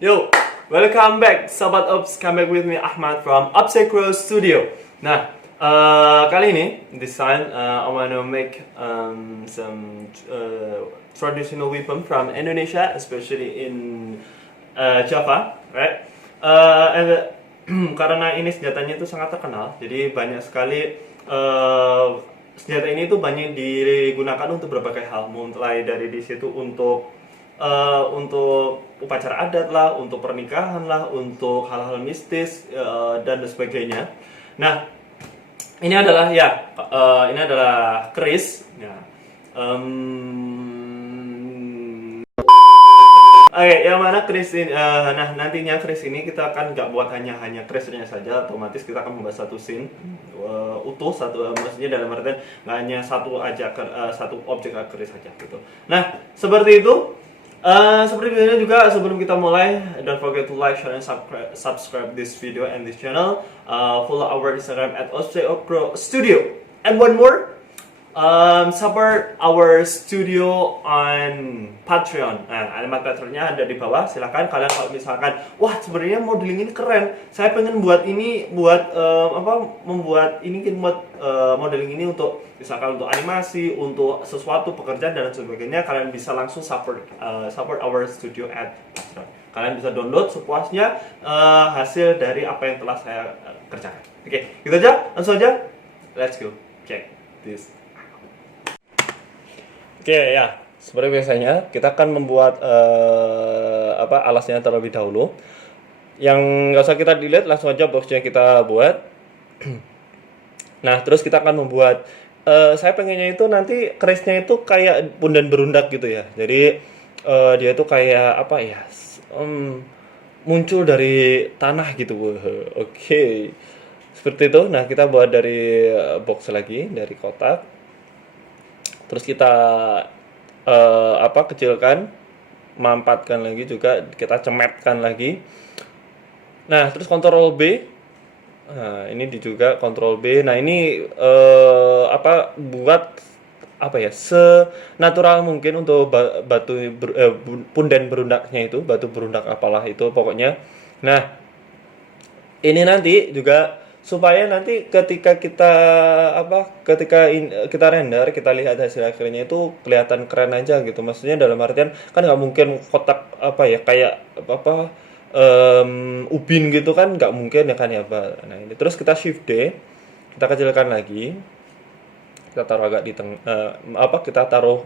Yo, welcome back, Sobat Ops. Come back with me, Ahmad from Upsecro Studio. Nah, kali ini, this time, I wanna make some traditional weapon from Indonesia, especially in Java, right? Karena ini senjatanya itu sangat terkenal, jadi banyak sekali senjata ini tuh banyak digunakan untuk berbagai hal, mulai dari di situ untuk upacara adat lah, untuk pernikahan lah, untuk hal-hal mistis dan sebagainya. Nah, ini adalah keris. Ya. Oke, yang mana keris ini? Nah, nantinya keris ini kita akan nggak buat hanya kerisnya saja, otomatis kita akan membuat satu scene utuh, maksudnya dalam artian nggak hanya satu objek keris saja gitu. Nah, seperti itu. Seperti biasanya juga sebelum kita mulai, don't forget to like, share, and subscribe this video and this channel. Follow our Instagram at Upsecro Studio. And one more, support our studio on Patreon. Nah, alamat Patreonnya ada di bawah. Silahkan kalian kalau misalkan, wah sebenarnya modeling ini keren, saya pengen buat modeling ini untuk misalkan untuk animasi, untuk sesuatu pekerjaan dan sebagainya, kalian bisa langsung support our studio at Patreon. Kalian bisa download sepuasnya hasil dari apa yang telah saya kerjakan. Oke, gitu aja, langsung aja. Let's go check this. Oke, ya, seperti biasanya kita akan membuat alasnya terlebih dahulu. Yang nggak usah kita delete, langsung aja boxnya kita buat. Nah, terus kita akan membuat. Saya pengennya itu nanti kerisnya itu kayak pundan berundak gitu ya. Jadi dia itu kayak apa ya? Muncul dari tanah gitu. Oke. Seperti itu. Nah, kita buat dari box lagi, dari kotak. Terus kita kecilkan, mampatkan lagi juga, kita cemetkan lagi. Nah, terus Ctrl B. Nah, ini juga Ctrl B. Nah, ini buat senatural mungkin untuk punden berundaknya itu, batu berundak apalah itu pokoknya. Nah, ini nanti juga supaya nanti ketika kita render, kita lihat hasil akhirnya itu kelihatan keren aja gitu. Maksudnya dalam artian kan nggak mungkin kotak ubin gitu kan, nggak mungkin ya kan ya Pak. Nah, ini terus kita shift D, kita kecilkan lagi, kita taruh agak di kita taruh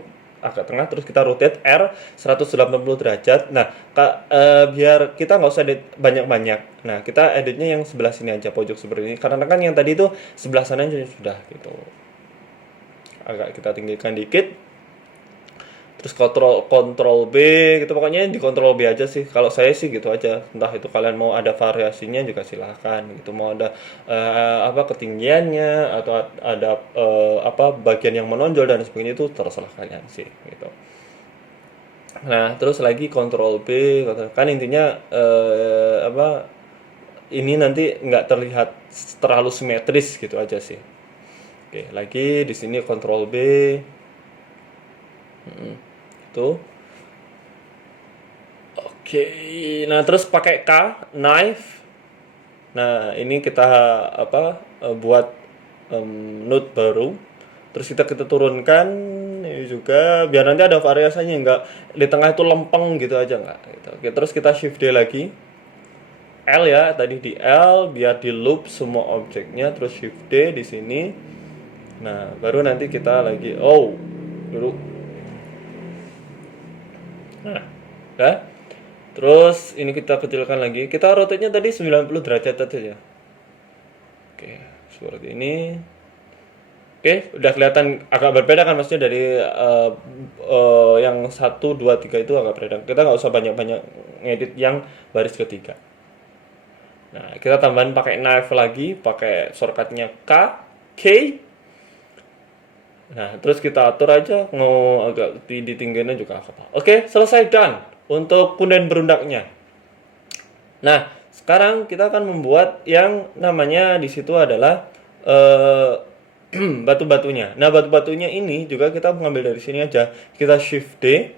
agak tengah, terus kita rotate R 180 derajat. Nah, biar kita nggak usah edit banyak-banyak. Nah, kita editnya yang sebelah sini aja, pojok seperti ini. Karena kan yang tadi itu sebelah sana sudah gitu. Agak kita tinggikan dikit. Terus Ctrl B gitu, pokoknya di Ctrl B aja sih. Kalau saya sih gitu aja. Entah itu kalian mau ada variasinya juga silahkan gitu. Mau ada ketinggiannya atau ada bagian yang menonjol dan sebagainya, itu terserah kalian sih gitu. Nah, terus lagi Ctrl B, kan intinya ini nanti nggak terlihat terlalu simetris gitu aja sih. Oke, lagi di sini Ctrl B. Tuh. Oke, nah terus pakai K, knife. Nah, ini kita buat node baru. Terus kita turunkan ini juga biar nanti ada variasinya, enggak di tengah itu lempeng gitu aja enggak gitu. Oke, terus kita shift D lagi. L ya, tadi di L biar di loop semua objeknya, terus shift D di sini. Nah, baru nanti kita lagi dulu. Nah, ya. Terus ini kita kecilkan lagi. Kita rotate-nya tadi 90 derajat aja ya. Oke, seperti ini. Oke, udah kelihatan agak berbeda kan, maksudnya dari yang 1, 2, 3 itu agak berbeda. Kita nggak usah banyak-banyak ngedit yang baris ketiga. Nah, kita tambahin pakai knife lagi, pakai shortcut-nya K. Nah, terus kita atur aja, mau agak ditinggiinnya juga apa. Oke, selesai, done untuk punden berundaknya. Nah, sekarang kita akan membuat yang namanya di situ adalah batu-batunya. Nah, batu-batunya ini juga kita mengambil dari sini aja. Kita shift D.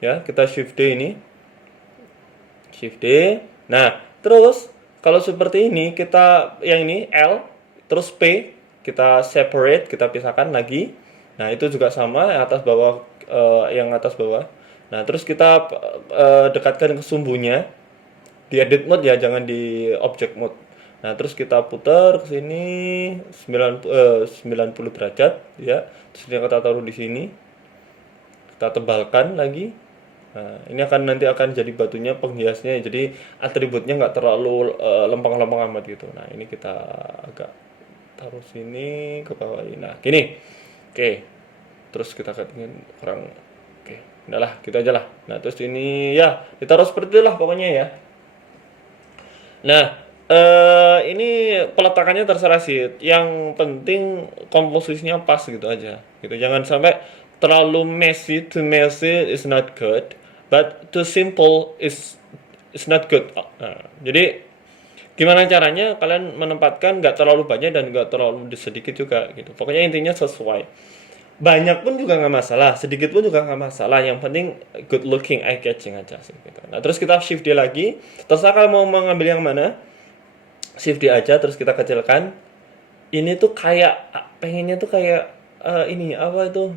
Ya, kita shift D ini. Shift D. Nah, terus kalau seperti ini kita yang ini L, terus P kita separate, kita pisahkan lagi. Nah, itu juga sama yang atas bawah, yang atas bawah. Nah, terus kita dekatkan ke sumbunya di edit mode ya, jangan di object mode. Nah, terus kita putar ke sini 90 derajat ya. Terus kita taruh di sini. Kita tebalkan lagi. Nah, ini nanti akan jadi batunya penghiasnya. Jadi atributnya nggak terlalu lempeng-lempeng amat gitu. Nah, ini kita agak taruh sini ke bawah ini. Nah, gini. Oke. Terus kita ketingin kurang. Oke, udahlah, gitu aja lah. Nah, terus ini ya ditaruh seperti itulah pokoknya ya. Nah, ini peletakannya terserah sih. Yang penting komposisinya pas gitu aja. Gitu. Jangan sampai terlalu messy. Too messy is not good, but too simple is not good. Nah, jadi gimana caranya kalian menempatkan nggak terlalu banyak dan nggak terlalu sedikit juga gitu. Pokoknya intinya sesuai. Banyak pun juga nggak masalah, sedikit pun juga nggak masalah. Yang penting good looking, eye catching aja sih gitu. Nah, terus kita shift D lagi. Terserah kalian mau mengambil yang mana. Shift D aja, terus kita kecilkan. Ini tuh kayak pengennya tuh kayak ini apa itu?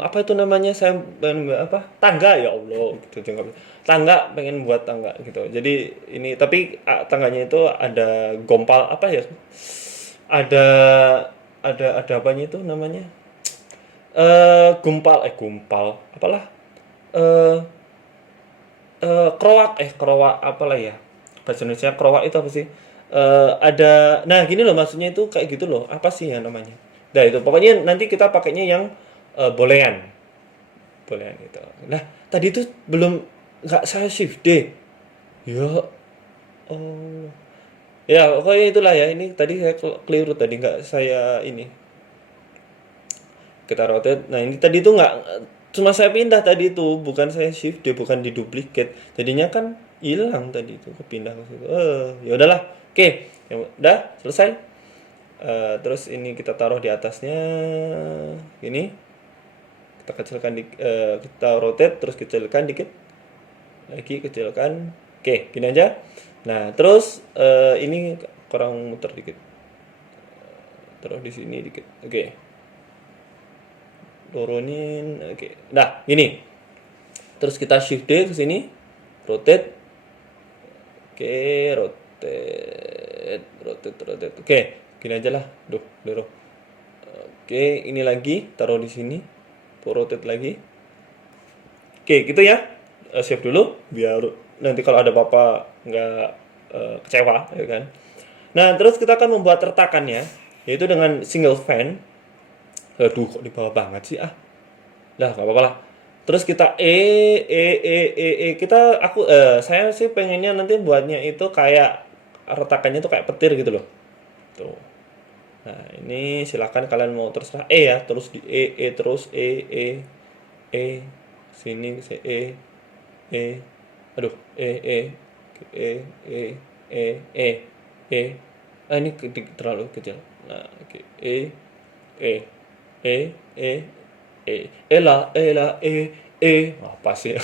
Apa itu namanya, saya pengen apa, tangga ya Allah gitu, tangga, pengen buat tangga gitu. Jadi ini tapi tangganya itu ada gompal apa ya, ada ada apanya itu namanya, gumpal apalah, eh kerowak apalah ya, bahasa Indonesia kerowak itu apa sih, ada, nah gini loh maksudnya itu kayak gitu loh, apa sih ya namanya. Nah itu pokoknya nanti kita pakainya yang bolehan gitu. Nah tadi itu belum, nggak saya shift D ya. Oh ya, pokoknya itulah ya, ini tadi saya keliru, tadi nggak saya ini, kita rotate. Nah ini tadi itu nggak, cuma saya pindah tadi itu, bukan saya shift D, bukan di duplicate, jadinya kan hilang tadi itu, kepindah ke situ. Ya udahlah, oke, ya udah selesai. Terus ini kita taruh di atasnya gini, kita kecilkan kita rotate, terus kecilkan dikit lagi, kecilkan. Oke, gini aja. Nah terus ini kurang muter dikit, taruh di sini dikit. Oke, turunin. Oke, nah ini terus kita shift D ke sini, rotate. Oke, rotate. Oke, gini aja lah. Duh. Oke, ini lagi taruh di sini, rotate lagi. Oke, gitu ya. Save dulu biar nanti kalau ada apa-apa nggak kecewa ya kan. Nah terus kita akan membuat retakannya, yaitu dengan single fan. Aduh, kok di bawah banget sih ah. Lah nggak apa-apa lah. Terus kita kita saya sih pengennya nanti buatnya itu kayak retakannya tuh kayak petir gitu loh. Tuh. Nah, ini silakan kalian mau terserah ya, terus di terus e sini saya e aduh e e e e ini terlalu kecil. Nah, oke. E e e apa sih.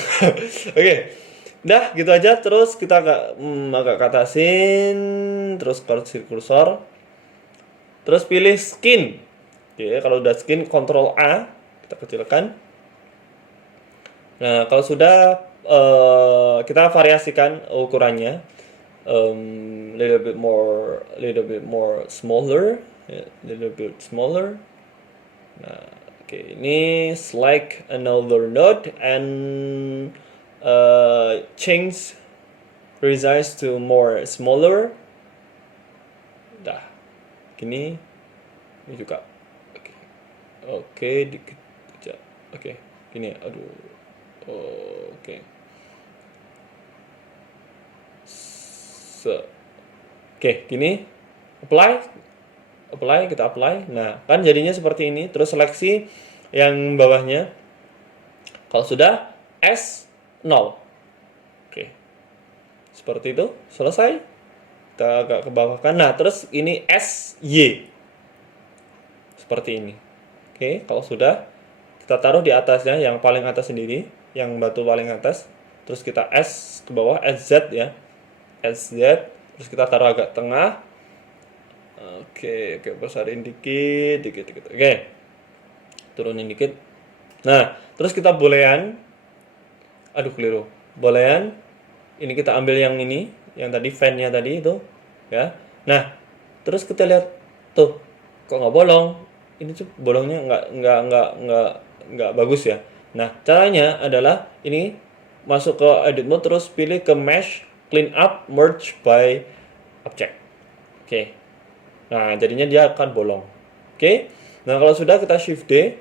Oke, dah gitu aja. Terus kita agak katasin, terus kursor, terus pilih skin. Oke, kalau udah skin, Ctrl A, kita kecilkan. Nah kalau sudah, kita variasikan ukurannya, little bit more smaller, little bit smaller. Nah, oke, ini select another node and change resize to more smaller. Dah, gini, ini juga. Oke, dikit aja. Oke, gini, aduh. Oke. Oke, gini. Kita apply. Nah, kan jadinya seperti ini. Terus seleksi yang bawahnya. Kalau sudah, S0. Oke. Seperti itu, selesai. Kita agak ke bawah kan. Nah, terus ini SY. Seperti ini. Oke, kalau sudah, kita taruh di atasnya, yang paling atas sendiri, yang batu paling atas. terus kita S ke bawah, SZ ya, SZ, terus kita taruh agak tengah. Oke, besarin dikit. Oke, turunin dikit. Nah, terus kita boolean. Aduh, keliru. Boolean. Ini kita ambil yang ini, yang tadi fan-nya tadi itu, ya. Nah, terus kita lihat tuh, kok nggak bolong? Ini tuh bolongnya nggak bagus ya. Nah, caranya adalah ini masuk ke edit mode, terus pilih ke mesh, clean up, merge by object. Oke. Nah, jadinya dia akan bolong. Oke. Nah, kalau sudah kita shift D,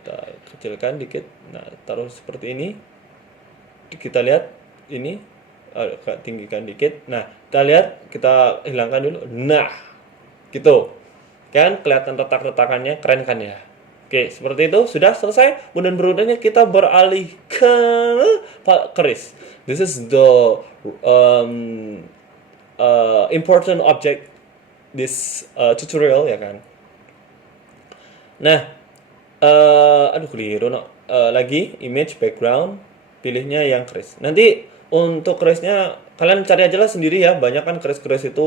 kita kecilkan dikit. Nah, taruh seperti ini. Kita lihat ini agak tinggikan dikit. Nah, kita lihat, kita hilangkan dulu. Nah, gitu. Kan kelihatan retak-retakannya, keren kan ya? Oke, seperti itu sudah selesai. Kemudian berikutnya kita beralih ke keris. This is the important object this tutorial ya kan. Nah, aduh keliru no. Lagi image background, pilihnya yang keris. Nanti untuk kerisnya kalian cari aja lah sendiri ya. Banyak kan keris-keris itu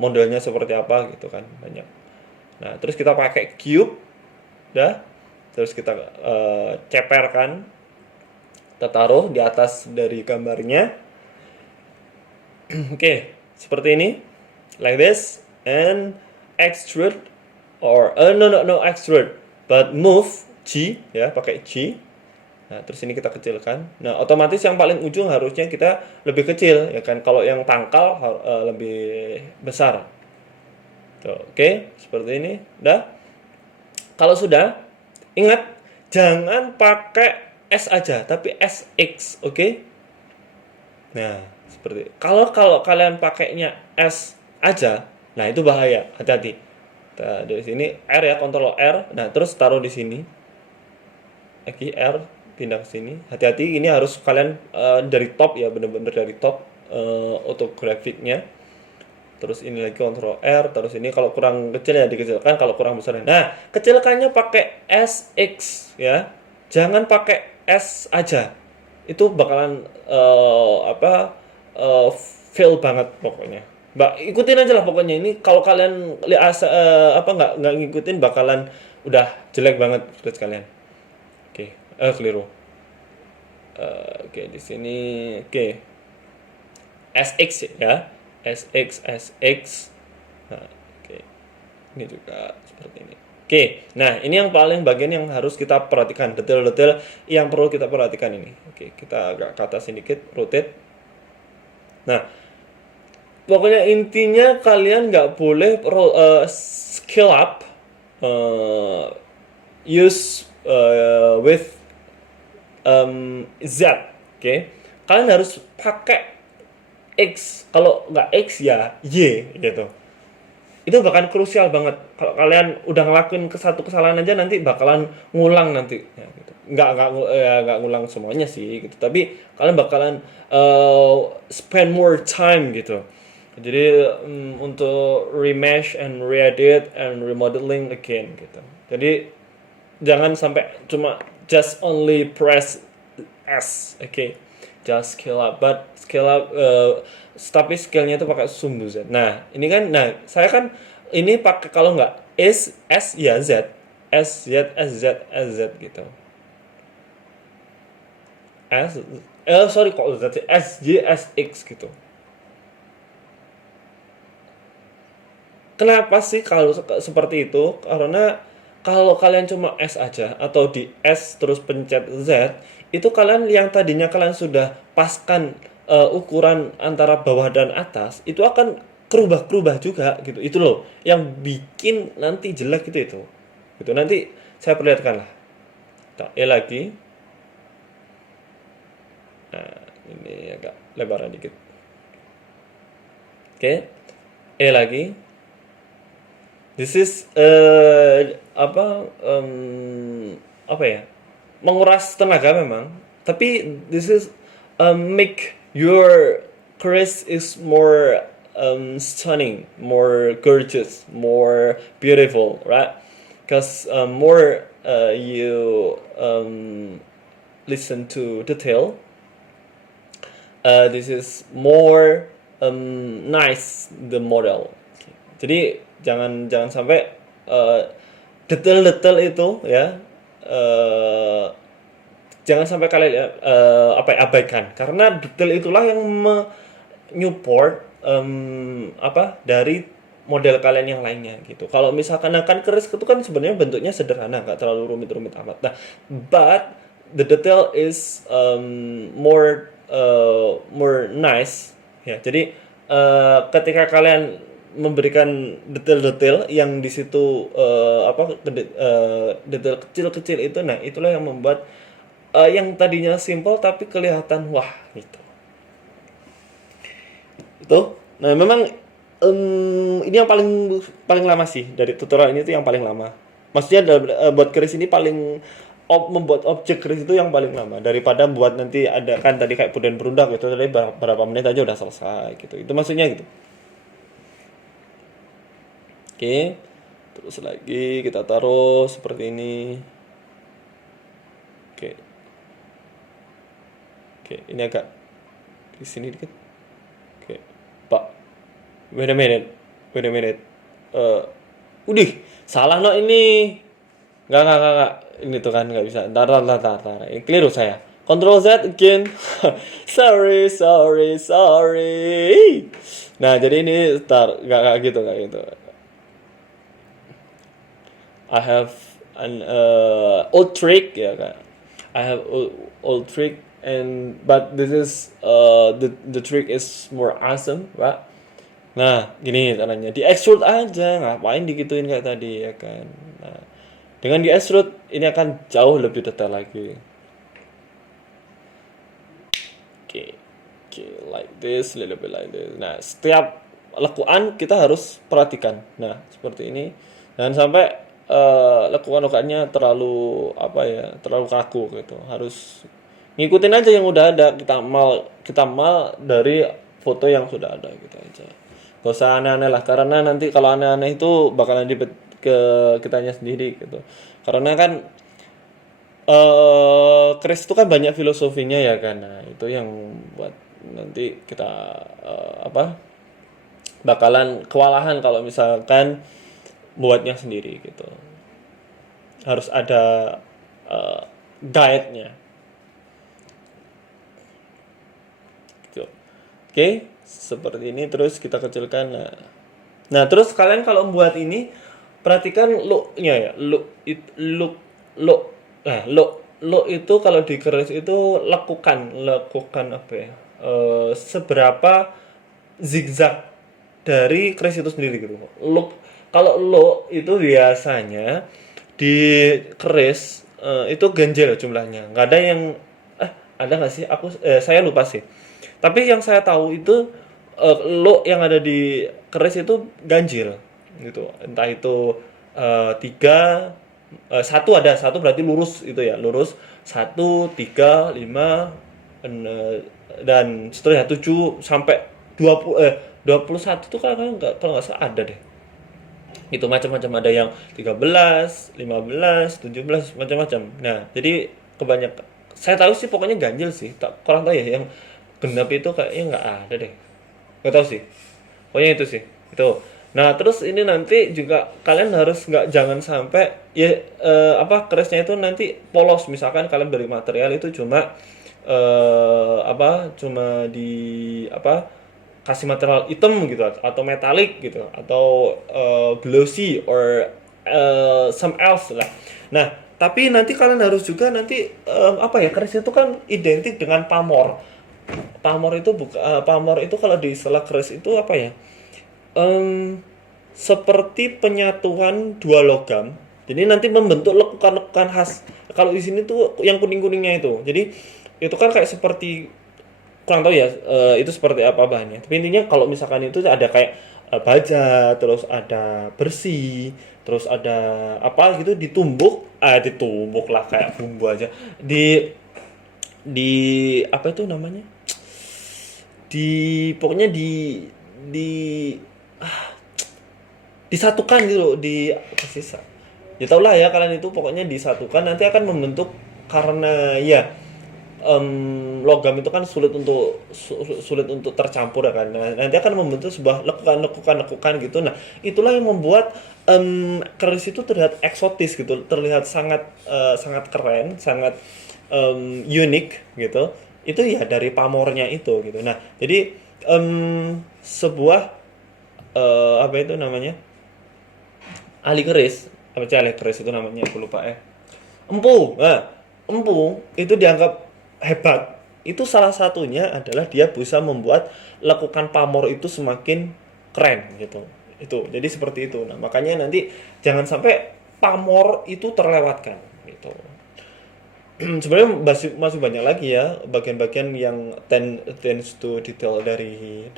modelnya seperti apa gitu kan, banyak. Nah, terus kita pakai cube, dah. Terus kita ceperkan, kita taruh di atas dari gambarnya. Oke, seperti ini, like this, and extrude or no extrude, but move G ya, pakai G. Nah, terus ini kita kecilkan. Nah, otomatis yang paling ujung harusnya kita lebih kecil ya kan. Kalau yang pangkal lebih besar. Tuh, oke, seperti ini. Udah. Kalau sudah, ingat jangan pakai S aja, tapi SX, oke? Nah, seperti kalau kalian pakainya S aja, nah itu bahaya, hati-hati. Nah, dari sini R ya, Ctrl R. Nah, terus taruh di sini. Lagi R, pindah ke sini. Hati-hati, ini harus kalian dari top ya, bener-bener dari top autografiknya. Terus ini lagi Ctrl R, terus ini kalau kurang kecil ya dikecilkan, kalau kurang besar. Nah, kecilkannya pakai SX ya. Jangan pakai S aja. Itu bakalan fail banget pokoknya. Mbak, ikutin aja lah pokoknya. Ini kalau kalian nggak ngikutin bakalan udah jelek banget tulis kalian. Oke, keliru. Oke, di sini oke. SX ya. SX. Nah, oke. Ini juga seperti ini. Oke, nah ini yang paling bagian yang harus kita perhatikan, detail-detail yang perlu kita perhatikan ini. Oke, kita agak ke atas sedikit, rotate. Nah, pokoknya intinya kalian nggak boleh scale up, use with Z, oke? Kalian harus pakai X, kalau nggak X ya Y gitu. Itu bakalan krusial banget. Kalau kalian udah ngelakuin satu kesalahan aja nanti bakalan ngulang nanti. Ya, gitu. Nggak ngulang semuanya sih gitu. Tapi kalian bakalan spend more time gitu. Jadi untuk remesh and re-edit and remodeling again gitu. Jadi jangan sampai cuma just only press S, oke? Just scale up, but scale up tapi scale-nya itu pakai sum Z. Nah, ini kan saya kan ini pakai kalau nggak S ya Z, SZ gitu. Sorry kok Z, SX gitu. Kenapa sih kalau seperti itu? Karena kalau kalian cuma S aja atau di S terus pencet Z, itu kalian yang tadinya kalian sudah paskan ukuran antara bawah dan atas, itu akan kerubah juga gitu. Itu loh yang bikin nanti jelek itu. Gitu. Nanti saya perlihatkan lah. Kita lagi. Nah, ini agak lebaran dikit. Oke. Lagi. This is apa ya? Menguras tenaga memang, tapi this is make your chorus is more stunning, more gorgeous, more beautiful, right? Because more you listen to detail, this is more nice the model. Jadi jangan jangan sampai detail-detail itu ya, jangan sampai kalian abaikan, karena detail itulah yang menyupport dari model kalian yang lainnya gitu. Kalau misalkan akan keris itu kan sebenarnya bentuknya sederhana, nggak terlalu rumit-rumit amat. Nah, but the detail is more nice ya. Jadi ketika kalian memberikan detail-detail yang di situ detail kecil-kecil itu, nah itulah yang membuat yang tadinya simple tapi kelihatan wah gitu. Itu. Nah, memang ini yang paling lama sih dari tutorial ini, tuh yang paling lama. Maksudnya buat keris ini membuat objek keris itu yang paling lama daripada buat nanti ada kan tadi kayak puden berundak gitu, tadi berapa menit aja udah selesai gitu. Itu maksudnya gitu. Oke. Terus lagi kita taruh seperti ini. Oke. Oke, ini agak di sini dikit. Oke. Pak. Wait a minute. Udih, salah no ini. Enggak. Ini tuh kan nggak bisa. Ntar. Ini keliru saya. Control Z again. sorry. Nah, jadi ini nggak gitu. I have an old trick ya kan. I have old trick but this is the trick is more awesome, right? Nah, gini caranya. Di extrude aja, ngapain digituin kayak tadi ya kan. Nah, dengan di extrude ini akan jauh lebih detail lagi. Oke, like this, little bit like this. Nah, setiap lekuan kita harus perhatikan. Nah, seperti ini. Jangan sampai lekukan-lekukannya terlalu kaku gitu. Harus ngikutin aja yang udah ada. Kita mal dari foto yang sudah ada gitu aja. Gak usah aneh-aneh lah, karena nanti kalau aneh-aneh itu bakalan ke kitanya sendiri gitu. Karena kan keris itu kan banyak filosofinya ya kan. Nah, itu yang buat nanti kita bakalan kewalahan kalau misalkan buatnya sendiri gitu. Harus ada guide-nya. Gitu. Oke, seperti ini terus kita kecilkan. Nah, terus kalian kalau buat ini perhatikan look-nya ya. Look. Nah, look itu kalau di keris itu lekukan apa ya? Seberapa zigzag dari keris itu sendiri gitu. Kalau look itu biasanya di keris itu ganjil jumlahnya. Nggak ada yang ada nggak sih? Saya lupa sih. Tapi yang saya tahu itu look yang ada di keris itu ganjil gitu. Entah itu 3 satu berarti lurus itu ya, lurus 1, 3, 5 dan seterusnya 7 sampai 21 tuh kalau nggak salah ada deh. Itu macam-macam, ada yang 13, 15, 17 macam-macam. Nah, jadi kebanyakan saya tahu sih pokoknya ganjil sih. Kurang tahu ya yang genap itu kayaknya nggak ada deh. Nggak tahu sih. Pokoknya itu sih. Itu. Nah, terus ini nanti juga kalian harus jangan sampai ya kerisnya itu nanti polos. Misalkan kalian beli material itu cuma kasih material hitam gitu atau metalik gitu atau glossy or some else lah. Nah, tapi nanti kalian harus juga nanti keris itu kan identik dengan pamor. Pamor itu kalau di istilah keris itu apa ya? Seperti penyatuan dua logam. Jadi nanti membentuk lekukan-lekukan khas. Kalau di sini tuh yang kuning-kuningnya itu. Jadi itu kan kayak seperti kurang tahu ya itu seperti apa bahannya. Tapi intinya kalau misalkan itu ada kayak baja, terus ada bersih, terus ada apa gitu ditumbuk lah kayak bumbu aja. Di apa itu namanya? Pokoknya disatukan gitu loh, sisa. Ya tau lah ya kalian itu pokoknya disatukan nanti akan membentuk, karena ya logam itu kan sulit untuk tercampur ya kan. Nah, nanti akan membentuk sebuah lekukan gitu. Nah, itulah yang membuat keris itu terlihat eksotis gitu, terlihat sangat keren, sangat unik gitu. Itu ya dari pamornya itu gitu. Nah, jadi sebuah apa itu namanya? Ahli keris, apa sih ahli keris itu namanya? Aku lupa ya. Empu itu dianggap hebat. Itu salah satunya adalah dia bisa membuat lekukan pamor itu semakin keren gitu. Itu. Jadi seperti itu. Nah, makanya nanti jangan sampai pamor itu terlewatkan gitu. Sebenarnya masih banyak lagi ya bagian-bagian yang tends to detail dari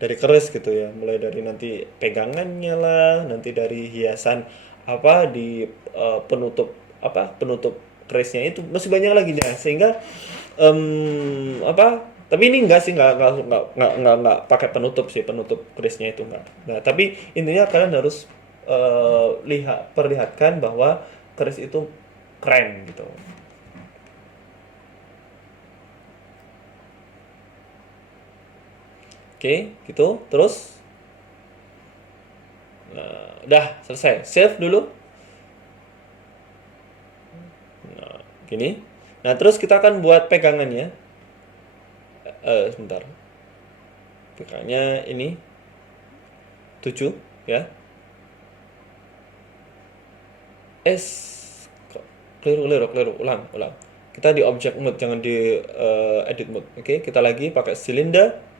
keris gitu ya, mulai dari nanti pegangannya lah, nanti dari hiasan apa di penutup kerisnya itu masih banyak lagi ya, sehingga tapi ini enggak sih, enggak pakai penutup kerisnya itu enggak. Nah, tapi intinya kalian harus perlihatkan bahwa keris itu keren gitu. Oke, gitu. Terus udah selesai. Save dulu. Nah, gini. Nah, terus kita akan buat pegangannya. Sebentar. Pegangannya ini 7 ya. Keliru. Ulang. Kita di object mode, jangan di edit mode. Oke, kita lagi pakai silinder.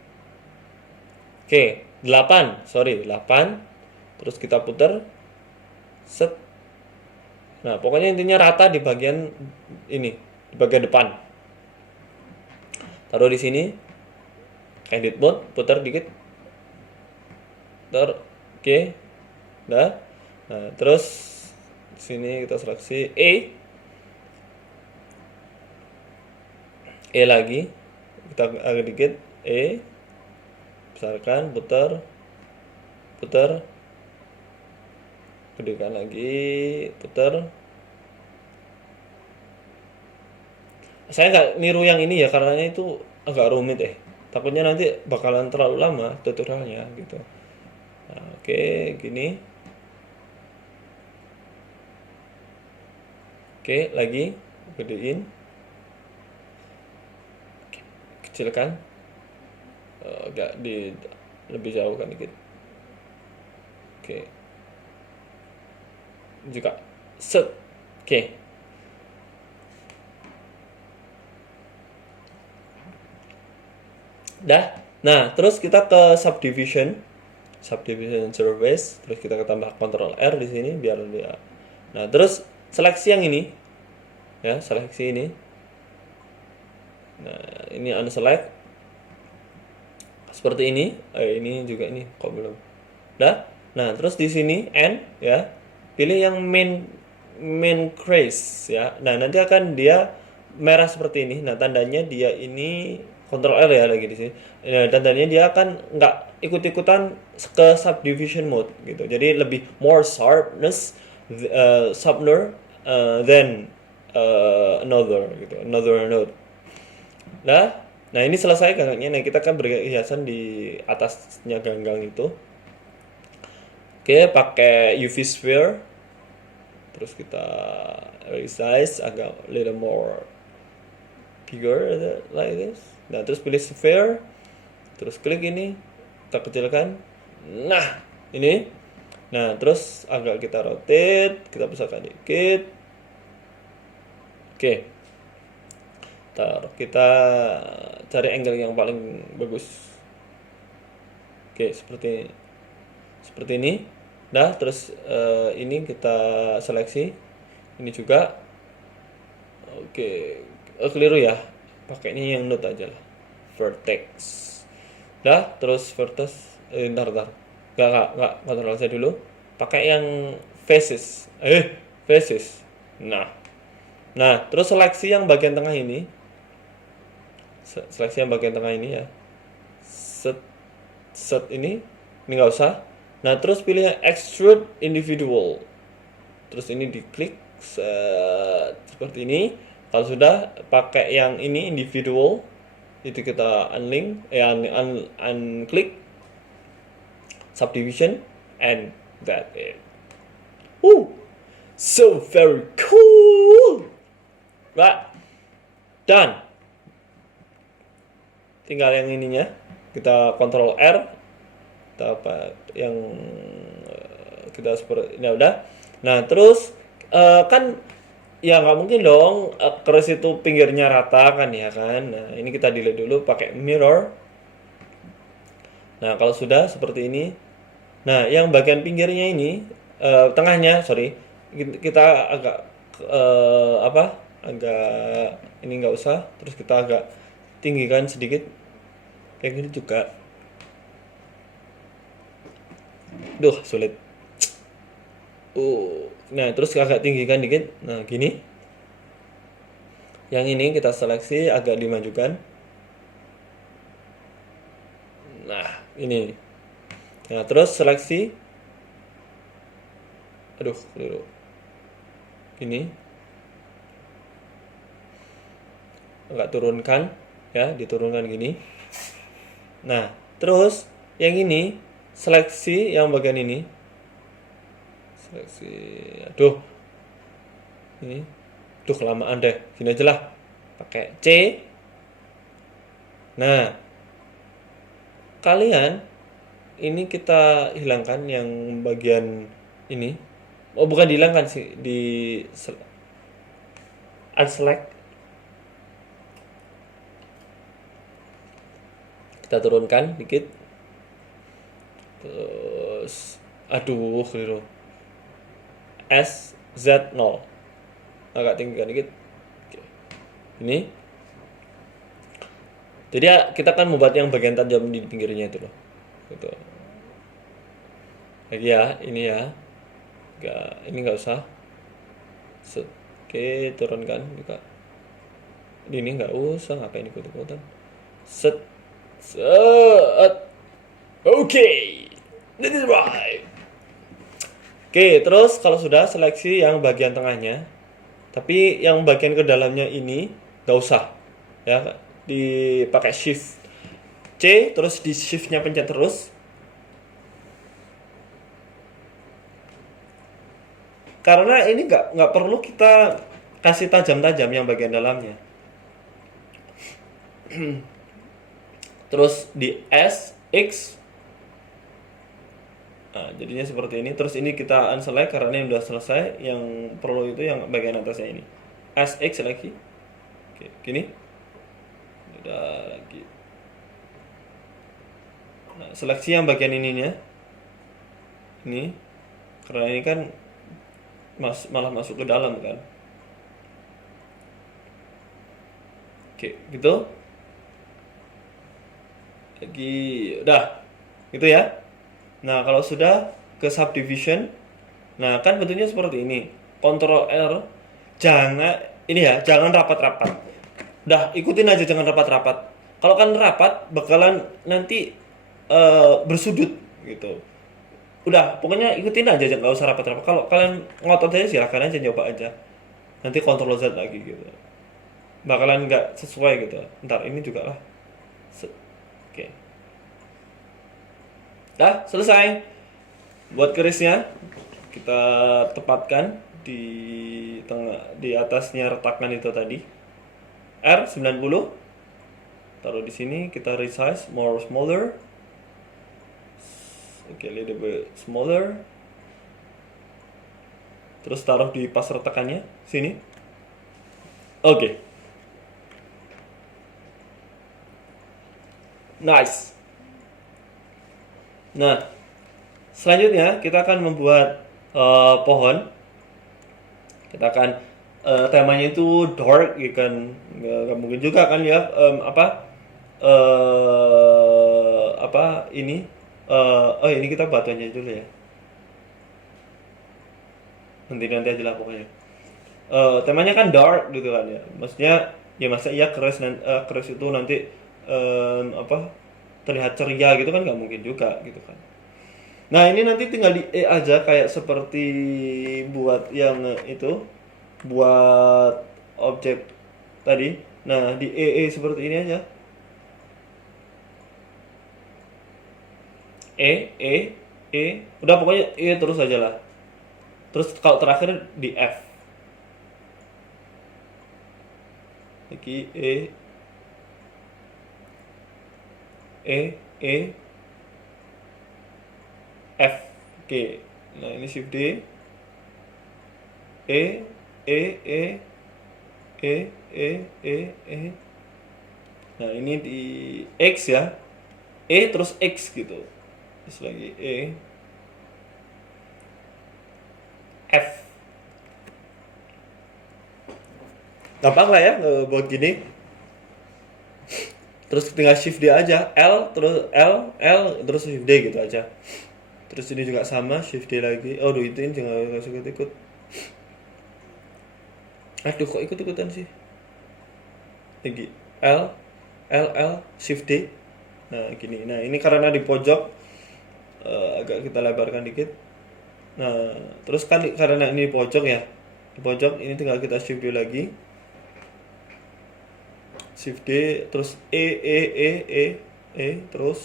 Oke, 8. Sorry, 8. Terus kita putar. Set. Nah, pokoknya intinya rata di bagian ini, di bagian depan. Taruh di sini. Edit mode, putar dikit. Putar. Oke. Udah. Nah, terus di sini kita seleksi E lagi. Kita agak dikit. E. Besarkan, putar. Gedekan lagi, putar. Saya nggak niru yang ini ya, karena itu agak rumit takutnya nanti bakalan terlalu lama tutorialnya gitu. Nah, oke, gini. Oke, lagi gedein, kecilkan, agak lebih jauh kan dikit. Oke, juga set. Oke. Dah. Nah, terus kita ke subdivision surface, terus kita tambah Ctrl R di sini biar dia. Nah, terus seleksi yang ini. Ya, seleksi ini. Nah, ini unselect. Seperti ini. Ini juga ini kok belum. Dah. Nah, terus di sini N ya. Pilih yang main crease ya. Nah, nanti akan dia merah seperti ini. Nah, tandanya dia ini Ctrl R ya lagi di sini. Nah, tandanya dia akan nggak ikut-ikutan ke subdivision mode gitu. Jadi lebih more sharpness sharpener than another gitu. Another node. Nah, ini selesai gangnya. Nah, kita akan berhiasan di atasnya ganggang itu. Oke, pakai UV sphere. Terus kita resize agak little more bigger like this. Nah, terus pilih sphere. Terus klik ini, kita kecilkan. Nah, ini. Nah, terus agak kita rotate, kita besarkan dikit. Oke. Kita cari angle yang paling bagus. Oke, seperti ini. Nah, terus ini kita seleksi. Ini juga. Oke, keliru ya. Pakai ini yang node aja lah. Vertex. Dah, terus vertex. Ntar. Enggak, kontrol saya dulu. Pakai yang faces. Faces. Nah, terus seleksi yang bagian tengah ini. Seleksi yang bagian tengah ini ya. Set ini nggak usah. Nah, terus pilih yang extrude individual. Terus ini diklik seperti ini. Kalau sudah pakai yang ini individual, itu kita unlink, unclick subdivision, and that it. Woo! So very cool. Right, done. Tinggal yang ininya, kita Ctrl R, kita apa yang kita seperti ini udah. Nah terus kan ya nggak mungkin dong keris itu pinggirnya rata kan ya kan. Nah ini kita delete dulu pakai mirror. Nah kalau sudah seperti ini, nah yang bagian pinggirnya ini tengahnya sorry, kita agak agak ini nggak usah, terus kita agak tinggikan sedikit kayak gini juga. Duh sulit. Nah terus agak tinggikan dikit, nah gini. Yang ini kita seleksi agak dimajukan. Nah ini. Nah terus seleksi. Aduh keliru. Ini agak turunkan ya, diturunkan gini. Nah terus yang ini seleksi yang bagian ini, seleksi, aduh ini, duh kelamaan deh, gini aja lah, pakai C. Nah kalian ini kita hilangkan yang bagian ini, oh bukan dihilangkan sih, di unselect, kita turunkan dikit. Terus aduh keliru, SZ0 agak tinggikan dikit. Oke. Ini jadi kita akan membuat yang bagian tajam di pinggirnya itu loh gitu. Lagi ya ini ya, ini nggak usah. Set. Oke turunkan juga, ini nggak usah, ngapain ikut-ikutan. Set. Oke, this is right. Oke, terus kalau sudah seleksi yang bagian tengahnya, tapi yang bagian ke dalamnya ini nggak usah, ya dipakai shift C, terus di shiftnya pencet terus. Karena ini nggak perlu kita kasih tajam-tajam yang bagian dalamnya. Terus di S, X. Nah, jadinya seperti ini. Terus ini kita unselect karena ini udah selesai. Yang perlu itu yang bagian atasnya ini. SX lagi. Oke, gini. Udah lagi. Nah, seleksi yang bagian ininya. Ini. Karena ini kan malah masuk ke dalam kan. Oke, gitu. Lagi udah. Gitu ya. Nah, kalau sudah ke subdivision, nah kan bentuknya seperti ini. Ctrl R, jangan ini ya, jangan rapat-rapat. Udah, ikutin aja jangan rapat-rapat. Kalau kan rapat bakalan nanti bersudut gitu. Udah, pokoknya ikutin aja, nggak usah rapat-rapat. Kalau kalian ngotot aja silahkan aja nyoba aja. Nanti Ctrl Z lagi gitu. Bakalan nggak sesuai gitu. Ntar ini juga lah. Oke. Dah, selesai. Buat kerisnya kita tepatkan di tengah, di atasnya retakan itu tadi. R90. Taruh di sini, kita resize more smaller. Oke, little bit smaller. Terus taruh di pas retakannya sini. Oke. Nice. Nah, selanjutnya kita akan membuat pohon. Kita akan temanya itu dark, ya kan? Nggak mungkin juga kan ya ini. Ini kita batuannya dulu ya. Nanti aja lah pokoknya. Temanya kan dark gitu kan ya. Maksudnya ya masa iya keris itu nanti terlihat ceria gitu kan, nggak mungkin juga gitu kan. Nah ini nanti tinggal di aja kayak seperti buat yang itu, buat objek tadi. Nah, di seperti ini aja. E, udah pokoknya terus aja lah. Terus kalau terakhir di F. Lagi E, F. Oke. Nah, ini shift D. E, E, E, E, E. Nah, ini di X ya. Terus X gitu. Terus lagi F. Gampang lah ya buat gini. Terus tinggal shift D aja, L terus shift D gitu aja. Terus ini juga sama, shift D lagi. Aduh, itu ini jangan ikut. Aduh, kok ikut-ikutan sih. Lagi L shift D. Nah, gini. Nah, ini karena di pojok agak kita lebarkan dikit. Nah, terus kan karena ini di pojok ya. Di pojok ini tinggal kita shift D lagi. Shift D terus terus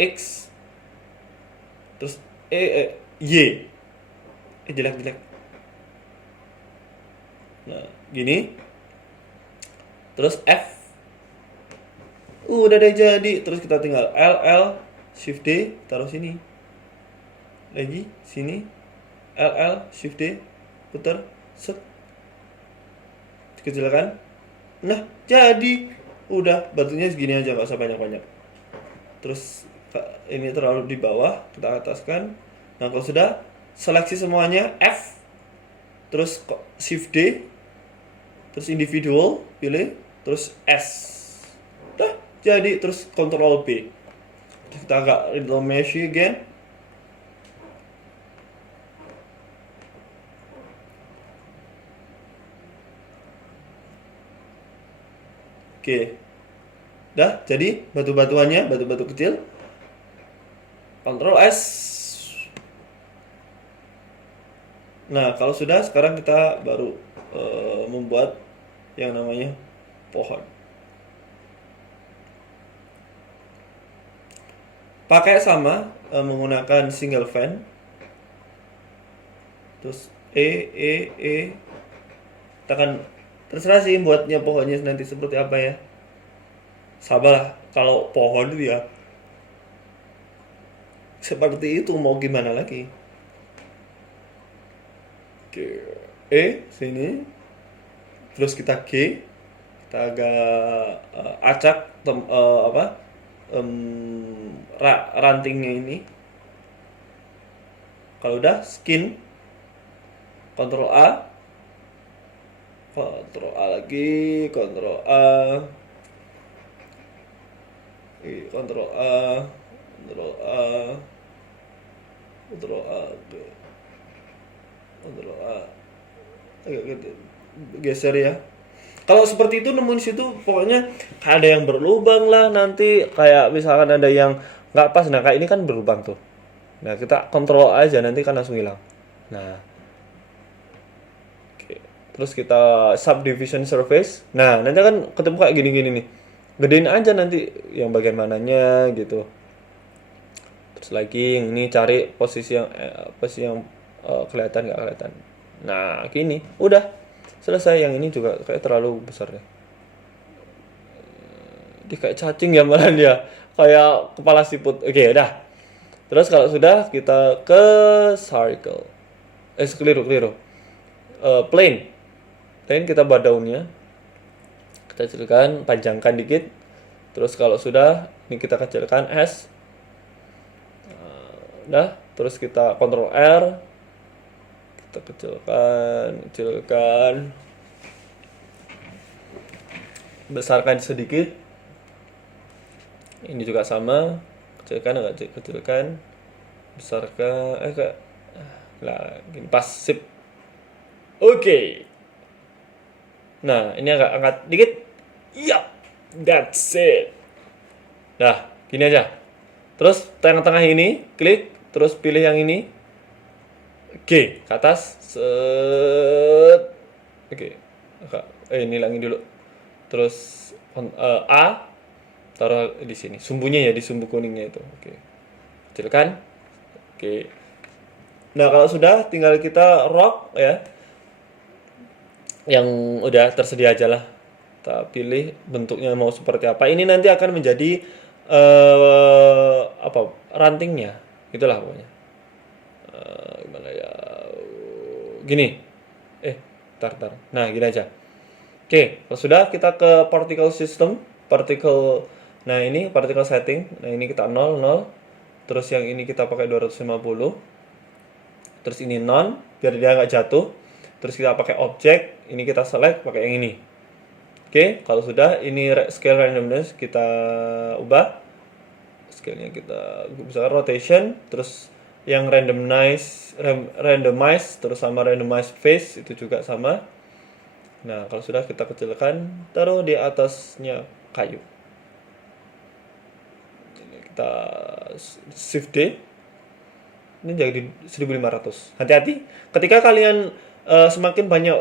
X terus Y jelek. Nah, gini. Terus F. Udah deh jadi. Terus kita tinggal L shift D taruh sini. Lagi sini. L shift D putar set. Kecilkan. Nah, jadi udah batunya segini aja, nggak usah banyak-banyak. Terus ini terlalu di bawah, kita ataskan. Nah, kalau sudah seleksi semuanya F, terus shift D, terus individual pilih, terus S. Dah jadi, terus Ctrl B. Terus kita agak little mesh again. Oke. Dah, jadi batu-batuannya, batu-batu kecil. Ctrl S. Nah, kalau sudah, sekarang kita baru membuat yang namanya pohon. Pakai sama menggunakan single fan. Terus tekan. Terserah sih buatnya pohonnya nanti seperti apa ya. Sabarlah, kalau pohon itu ya seperti itu, mau gimana lagi. Oke. Sini. Terus kita G. Kita agak acak rantingnya ini. Kalau udah skin, Ctrl A, Ctrl A lagi, Ctrl A, Ctrl A, Ctrl A, Ctrl A, Ctrl A, agak geser ya. Kalau seperti itu nemuin situ, pokoknya ada yang berlubang lah nanti, kayak misalkan ada yang nggak pas. Nah, kayak ini kan berlubang tuh. Nah, kita kontrol aja, nanti kan langsung hilang. Nah, oke. Terus kita subdivision surface. Nah, nanti kan ketemu kayak gini-gini nih. Gedein aja nanti yang bagian mananya gitu. Terus lagi yang ini cari posisi yang kelihatan nggak kelihatan. Nah, gini, udah selesai. Yang ini juga kayak terlalu besar deh. Dia kayak cacing ya malah dia. Kayak kepala siput. Oke, udah. Terus kalau sudah kita ke circle. Keliru. Plane. Plane kita buat daunnya. Kita kecilkan, panjangkan dikit. Terus kalau sudah, ini kita kecilkan S. Udah. Terus kita Ctrl R. Kita kecilkan. Besarkan sedikit. Ini juga sama, kecilkan, besarkan, gini pas, sip. Oke. Nah, ini agak angkat dikit. Yup, that's it. Nah, gini aja. Terus tengah-tengah ini, klik, terus pilih yang ini. Oke, ke atas. Set. Oke. Ini hilangin dulu. Terus A taruh di sini. Sumbunya ya di sumbu kuningnya itu. Oke. Kecilkan. Oke. Nah, kalau sudah tinggal kita rock ya. Yang udah tersedia aja lah. Kita pilih bentuknya mau seperti apa. Ini nanti akan menjadi apa? Rantingnya. Itulah pokoknya. Gimana ya? Gini. Tar. Nah, gini aja. Oke, kalau sudah kita ke particle system, nah ini particle setting, nah ini kita 0, 0, terus yang ini kita pakai 250, terus ini non, biar dia nggak jatuh, terus kita pakai object, ini kita select pakai yang ini. Oke, kalau sudah, ini scale randomness kita ubah, scale-nya kita misalkan rotation, terus yang randomize, terus sama randomize phase itu juga sama. Nah, kalau sudah kita kecilkan, taruh di atasnya kayu. Ini kita shift D. Ini jadi 1500. Hati-hati, ketika kalian semakin banyak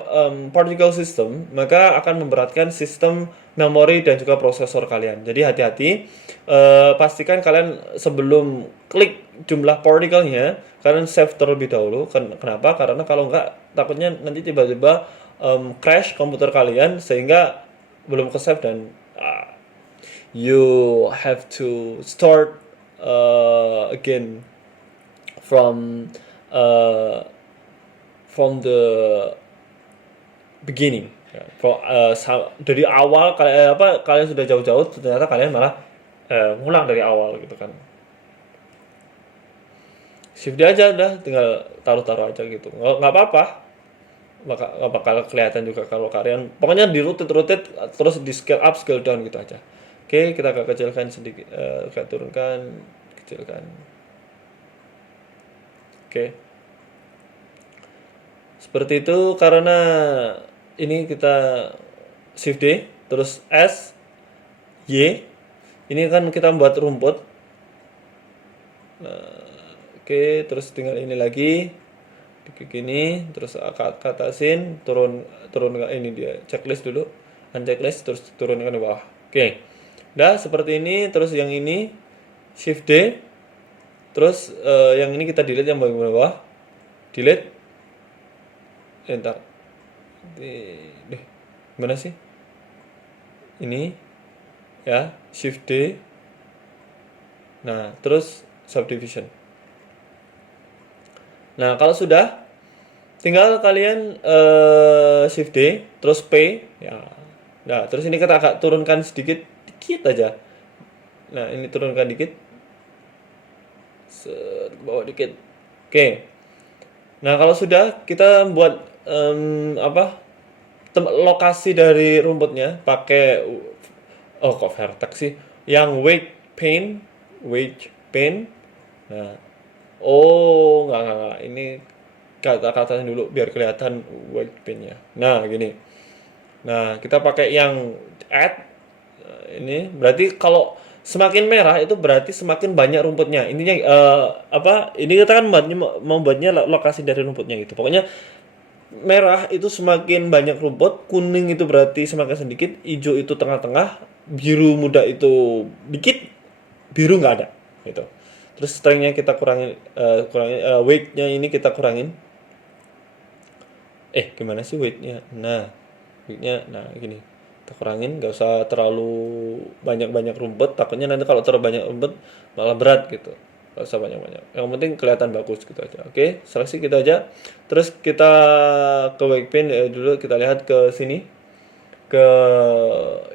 particle system, maka akan memberatkan sistem memori dan juga prosesor kalian. Jadi hati-hati, pastikan kalian sebelum klik jumlah particle-nya, kalian save terlebih dahulu. Kenapa? Karena kalau enggak, takutnya nanti tiba-tiba crash komputer kalian sehingga belum ke save dan you have to start again from the beginning. Dari awal kalian sudah jauh-jauh, ternyata kalian malah ngulang dari awal gitu kan. Shift dia aja udah, tinggal taruh-taruh aja gitu. Nggak apa-apa. Nggak bakal kelihatan juga kalau kalian. Pokoknya di rotate terus di scale up, scale down gitu aja. Oke, kita agak kecilkan sedikit, kita turunkan, kecilkan. Oke. Seperti itu karena ini kita shift D, terus S, Y. Ini kan kita buat rumput. Nah, oke, terus tinggal ini lagi. Kayak gini, terus ke atasin, turun ini dia checklist dulu, unchecklist, terus turunkan ke bawah. Oke. Udah seperti ini, terus yang ini shift D, terus yang ini kita delete yang bagian bawah, delete. Entar. Deh, gimana sih? Ini ya, shift D. Nah, terus subdivision. Nah, kalau sudah, tinggal kalian shift D, terus P, ya. Nah, terus ini kita agak turunkan dikit aja. Nah, ini turunkan dikit, bawah dikit. Oke. Nah, kalau sudah, kita buat lokasi dari rumputnya pakai kok vertex sih? Yang weight paint. Nah, enggak. Ini kata-katanya dulu biar kelihatan white paint-nya. Nah, gini. Nah, kita pakai yang add. Ini berarti kalau semakin merah itu berarti semakin banyak rumputnya. Intinya ini kita kan membuatnya lokasi dari rumputnya gitu. Pokoknya merah itu semakin banyak rumput, kuning itu berarti semakin sedikit, hijau itu tengah-tengah, biru muda itu dikit, biru nggak ada gitu. Terus strength-nya kita kurangin, weight-nya ini kita kurangin. Gimana sih weight-nya? Nah, weight-nya, gini. Kita kurangin, nggak usah terlalu banyak rumput. Takutnya nanti kalau terlalu banyak rumput malah berat gitu. Nggak usah banyak-banyak. Yang penting kelihatan bagus gitu aja. Oke, seleksi gitu aja. Terus kita ke weight paint dulu, kita lihat ke sini.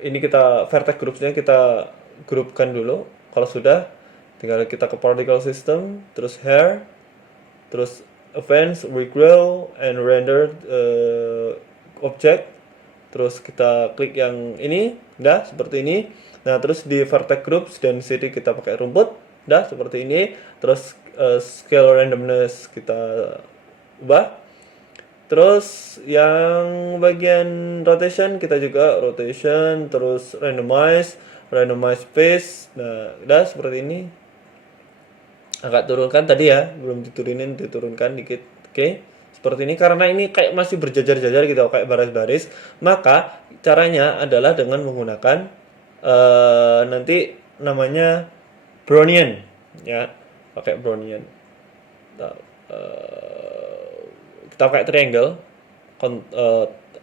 Ini kita vertex groups-nya kita grupkan dulu. Kalau sudah, tinggal kita ke particle system, terus hair, terus advance, regrow, and render object. Terus kita klik yang ini, udah seperti ini. Nah, terus di vertex groups dan city kita pakai rumput, udah seperti ini. Terus scale randomness kita ubah. Terus yang bagian rotation kita juga rotation, terus randomize phase. Nah, udah seperti ini. Agak turunkan tadi ya, belum diturunkan dikit. Oke. seperti ini karena ini kayak masih berjajar-jajar gitu, kayak baris-baris. Maka caranya adalah dengan menggunakan nanti namanya Brownian ya, pakai Brownian. Kita, kita pakai triangle,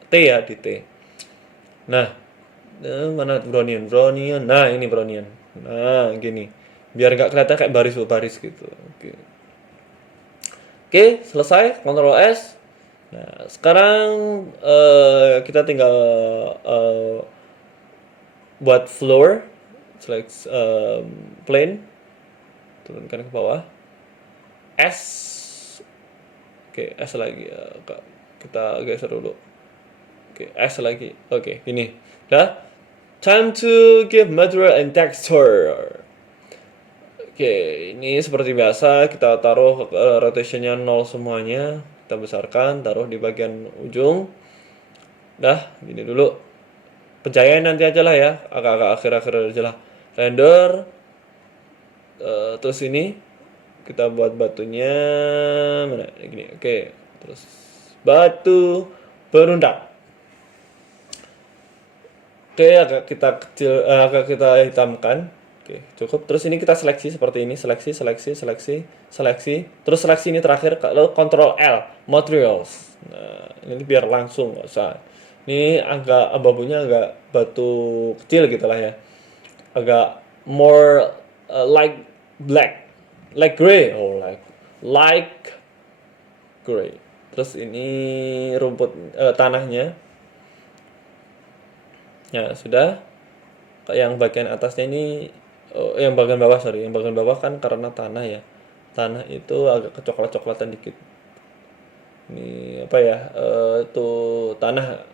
T ya, di T. Nah, mana Brownian? Brownian. Nah, ini Brownian. Nah, gini. Biar nggak kelihatan kayak baris-baris gitu. Oke. Oke, selesai. Ctrl S. Nah, sekarang kita tinggal eh, buat floor. Select plane. Turunkan ke bawah. S. Oke, S lagi ya. Kita geser dulu. Oke, S lagi. Oke, gini. Dah. Time to give material and texture. Oke, ini seperti biasa kita taruh rotationnya 0 semuanya. Kita besarkan, taruh di bagian ujung. Dah, gini dulu. Pencahayaan nanti aja lah ya, agak-agak akhir-akhir aja lah. Render. Terus ini kita buat batunya mana? Gini, oke. Terus batu berundak. Oke, agak kita hitamkan. Oke, cukup. Terus ini kita seleksi seperti ini, seleksi. Terus seleksi ini terakhir, lalu Ctrl L, materials. Nah, ini biar langsung, nggak usah. Ini agak abu-abunya agak batu kecil gitu lah ya. Agak more like black, like gray, like gray. Terus ini rumput tanahnya. Ya, sudah. Yang bagian atasnya ini yang bagian bawah, sorry. Yang bagian bawah kan karena tanah ya. Tanah itu agak kecoklat-coklatan dikit. Ini apa ya? Tuh tanah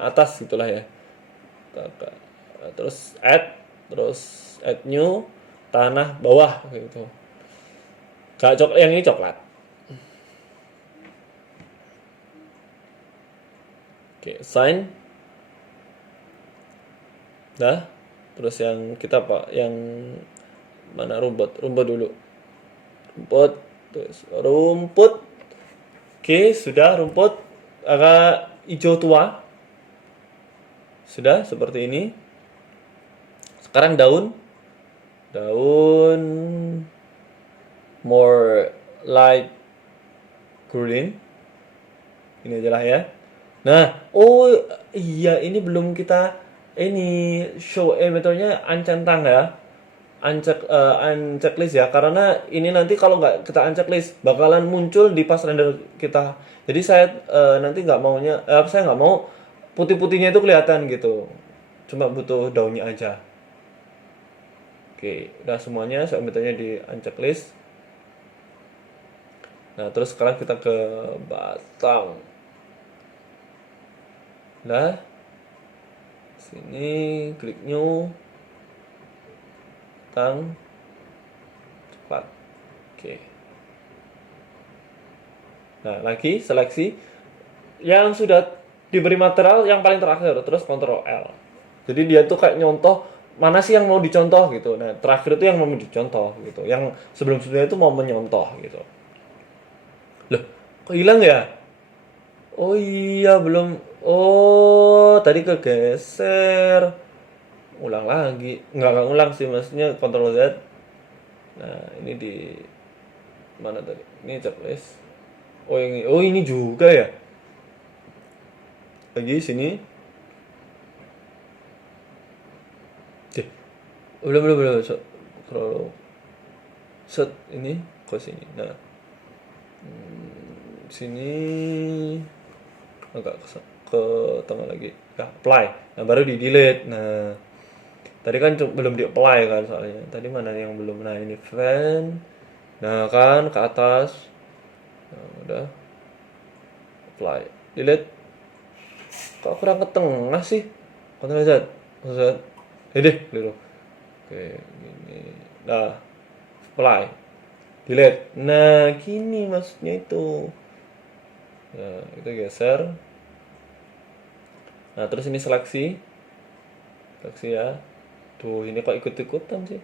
atas gitulah ya. Terus add new, tanah bawah gitu. Gak coklat, yang ini coklat. Oke, sign. Dah. Terus yang kita yang mana rumput dulu. Rumput. Oke, sudah rumput agak hijau tua. Sudah seperti ini. Sekarang daun more light green. Ini aja lah ya. Nah, oh iya, ini belum kita show metodenya uncentang ya, unchecklist ya, karena ini nanti kalau nggak kita unchecklist bakalan muncul di pas render kita. Jadi saya nanti nggak maunya, saya nggak mau putih-putihnya itu kelihatan gitu, cuma butuh daunnya aja. Oke, udah semuanya saya metodenya di unchecklist. Nah, terus sekarang kita ke batang. Nah, sini klik new, batang cepat. Oke. Nah, lagi seleksi yang sudah diberi material yang paling terakhir, terus Ctrl L. Jadi dia tuh kayak nyontoh mana sih yang mau dicontoh gitu. Nah, terakhir itu yang mau dicontoh gitu. Yang sebelum-sebelumnya itu mau menyontoh gitu. Loh, kok hilang ya? Oh iya, belum. Oh, tadi kegeser. Ulang lagi. Nggak ulang sih, maksudnya Ctrl Z. Nah, ini di mana tadi? Ini checklist. Oh, ini juga ya. Lagi sini. Belum. Scroll. Set ini ke sini. Nah. Sini agak ke tengah lagi. Ya, apply. Nah, baru di delete. Nah, tadi kan belum di apply kan soalnya. Tadi mana yang belum? Nah, ini fan. Nah, kan ke atas. Nah, udah. Apply. Delete. Kok kurang ke tengah sih? Ctrl Z. Deh, keliru. Oke, gini. Nah, apply. Delete. Nah, gini maksudnya itu. Nah, itu geser. Nah, terus ini seleksi ya. Tuh, ini kok ikut-ikutan sih.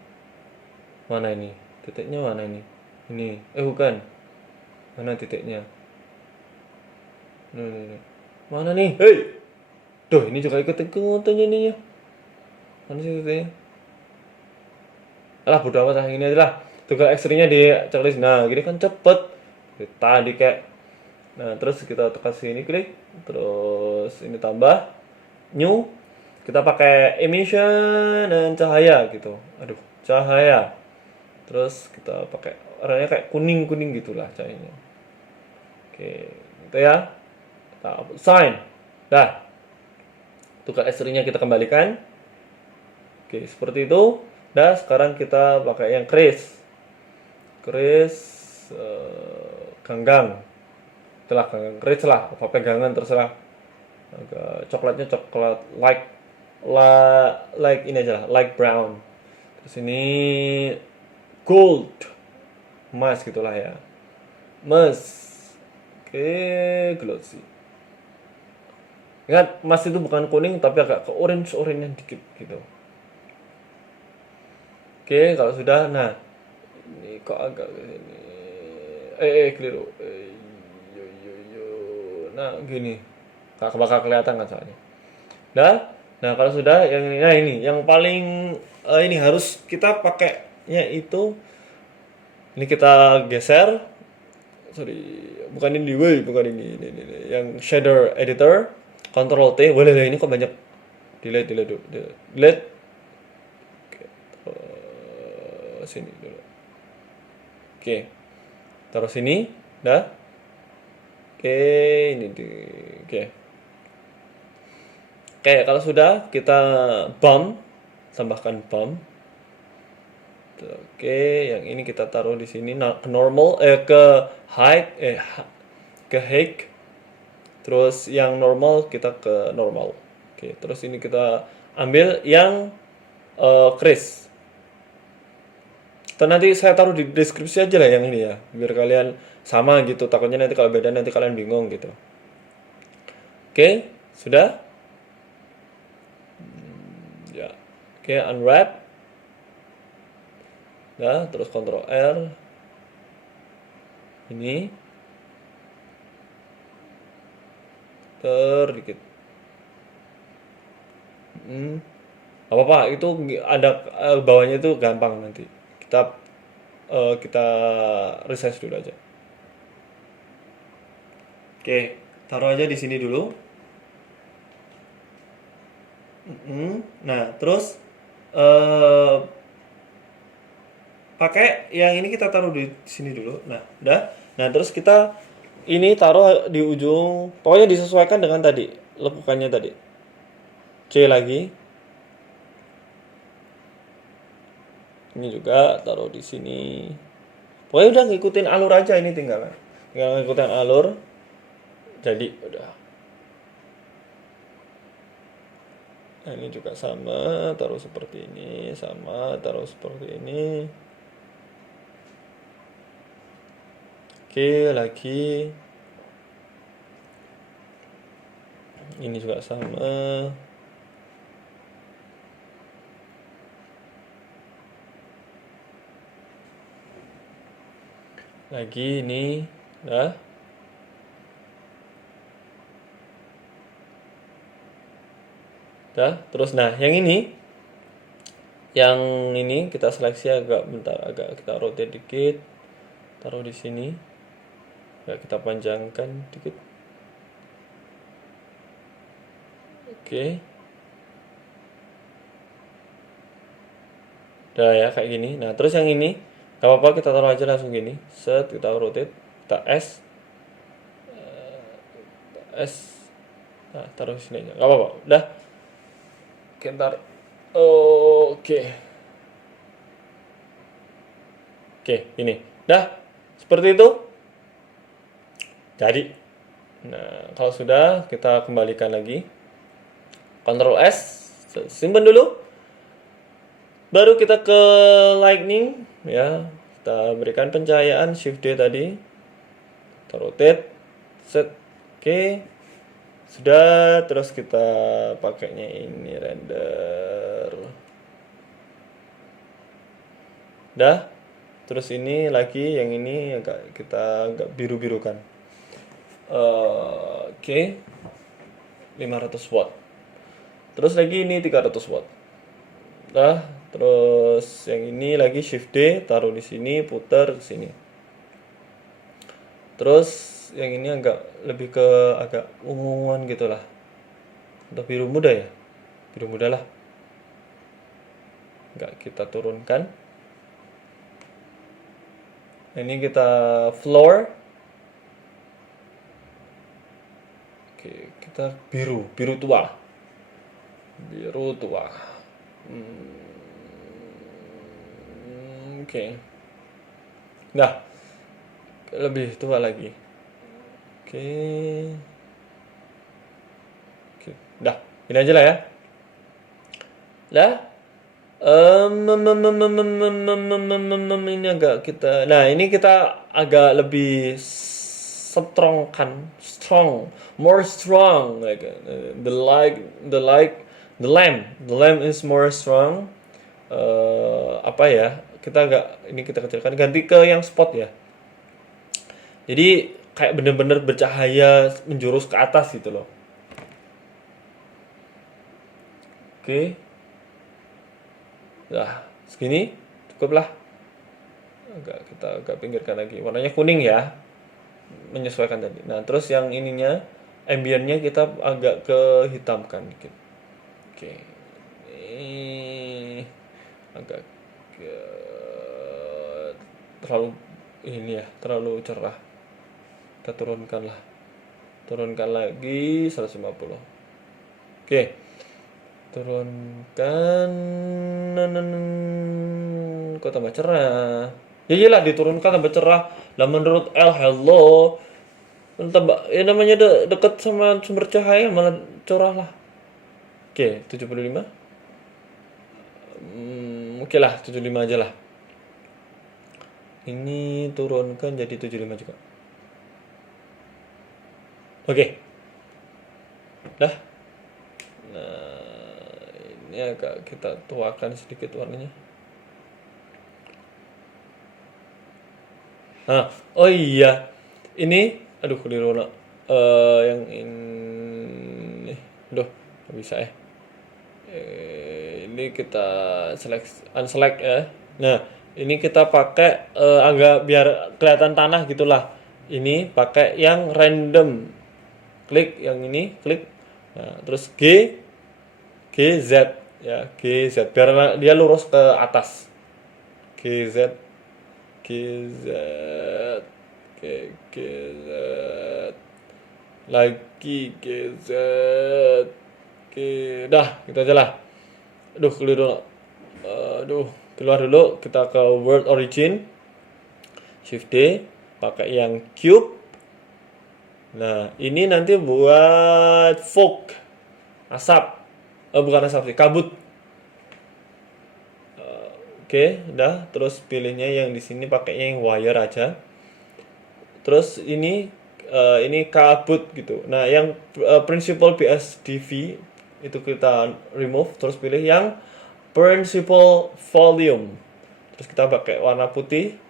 Mana ini? Titiknya mana ini? Ini. Bukan. Mana titiknya? Nih. Mana nih? Hei. Duh, ini juga ikut-ikutan ininya. Mana sih itu? Alah, bodo amat lah, ini aja lah. Tugas ekstrinya di checklist. Nah, gini kan cepet. Tadi kayak. Nah, terus kita tekan sini klik. Terus ini tambah new. Kita pakai emission dan cahaya gitu. Aduh, cahaya. Terus kita pakai warnanya kayak kuning-kuning gitulah cahayanya. Oke, gitu ya. Kita hapus sign. Dah. Tugas ekstrinya kita kembalikan. Oke, seperti itu. Nah, sekarang kita pakai yang Kris. Kris ganggang. Itulah ganggang Kris lah, apa pegangan terserah. Agak coklatnya coklat like ini aja lah, like brown. Terus ini gold. Emas gitulah ya. Emas. Oke, glossy. Ingat, emas itu bukan kuning tapi agak ke orange-orange dikit gitu. Oke, kalau sudah, nah ini kok agak ini, keliru, yo yo yo, nah gini, gak bakal kelihatan kan soalnya. Nah kalau sudah yang ini, nah ini yang paling ini harus kita pakainya itu, ini kita geser, sorry, bukan ini, bukan ini, yang shader editor, Ctrl T, boleh lah ini kok banyak, delete. Sini dulu. Oke. Taruh sini, dah. Oke, ini di oke. Oke, kalau sudah kita tambahkan bump. Oke, yang ini kita taruh di sini ke normal ke height ke height. Terus yang normal kita ke normal. Oke, terus ini kita ambil yang crease. Atau nanti saya taruh di deskripsi aja lah yang ini ya, biar kalian sama gitu. Takutnya nanti kalau beda nanti kalian bingung gitu. Oke, sudah? Ya. Oke, unwrap. Nah, terus Ctrl R. Ini. Dikit. Apa-apa, itu ada bawahnya itu gampang nanti. Kita resize dulu aja. Oke, taruh aja di sini dulu. Nah, terus pakai yang ini kita taruh di sini dulu. Nah, udah. Nah, terus kita ini taruh di ujung. Pokoknya disesuaikan dengan tadi, lekukannya tadi. C lagi. Ini juga taruh di sini. Pokoknya udah ngikutin alur aja, ini tinggal ngikutin alur. Jadi udah. Nah, ini juga sama, taruh seperti ini, sama, taruh seperti ini. Oke, lagi. Ini juga sama. Lagi ini, dah. Dah, terus nah, yang ini kita seleksi agak kita rotate dikit. Taruh di sini. Agak kita panjangkan dikit. Oke. Udah ya kayak gini. Nah, terus yang ini gak apa-apa, kita taruh aja langsung gini. Set, kita rotate, kita S. Nah, taruh sini aja. Gak apa-apa. Udah. Oke, ntar. Oke. Oke, ini. Dah. Seperti itu. Jadi. Nah, kalau sudah, kita kembalikan lagi. Ctrl S. Simpan dulu. Baru kita ke lightning. Ya. Kita berikan pencahayaan. Shift D tadi. Kita rotate. Set. Oke. Sudah, terus kita pakainya ini render. Dah. Terus ini lagi yang ini agak kita agak biru-birukan. Oke. 500 watt. Terus lagi ini 300 watt. Nah, terus yang ini lagi shift D, taruh di sini, putar ke sini. Terus yang ini lebih ke agak unguan gitu lah. Atau biru muda ya? Biru muda lah. Enggak, kita turunkan. Ini kita floor. Oke, kita biru tua. Biru tua. Oke. Nah, lebih tua lagi. Oke. Oke. Dah, ini aja lah ya. Dah. Ini agak kita. Nah, ini kita agak lebih strong, more strong. Like the lamp is more strong. Apa ya? Ini kita kecilkan, ganti ke yang spot ya. Jadi kayak bener-bener bercahaya menjurus ke atas gitu loh. Oke. Nah, segini cukup lah. Kita agak pinggirkan lagi. Warnanya kuning ya. Menyesuaikan tadi. Nah, terus yang ininya, ambientnya kita agak ke hitamkan dikit. Oke. Ini agak terlalu ini ya, terlalu cerah. Kita turunkan lah. Turunkan lagi 150. Oke. Turunkan. Kok tambah cerah? Ya iyalah, diturunkan tambah cerah. Lah menurut hello. Tambah, ya namanya deket sama sumber cahaya malah cerah lah. Oke, 75. Oke lah, 75 aja lah. Ini turunkan jadi 75 juga. Oke. Dah. Nah, ini agak kita tuakan sedikit warnanya. Nah, oh iya. Ini, aduh keliru nak. Yang ini, aduh, nggak bisa ya. Ini kita unselect ya. Nah, ini kita pakai agak biar kelihatan tanah gitulah. Ini pakai yang random. Klik yang ini, klik. Nah, terus GZ ya, GZ biar dia lurus ke atas. GZ lagi GZ. Oke, dah, gitu aja lah. Aduh, keliru. Keluar dulu, kita ke World Origin. Shift D, pakai yang cube. Nah, ini nanti buat fog, asap. Bukan asap sih, kabut. Oke, udah. Terus pilihnya yang di sini pakainya yang wire aja. Terus ini kabut gitu. Nah, yang principal BSDV itu kita remove. Terus pilih yang principal volume. Terus kita pakai warna putih.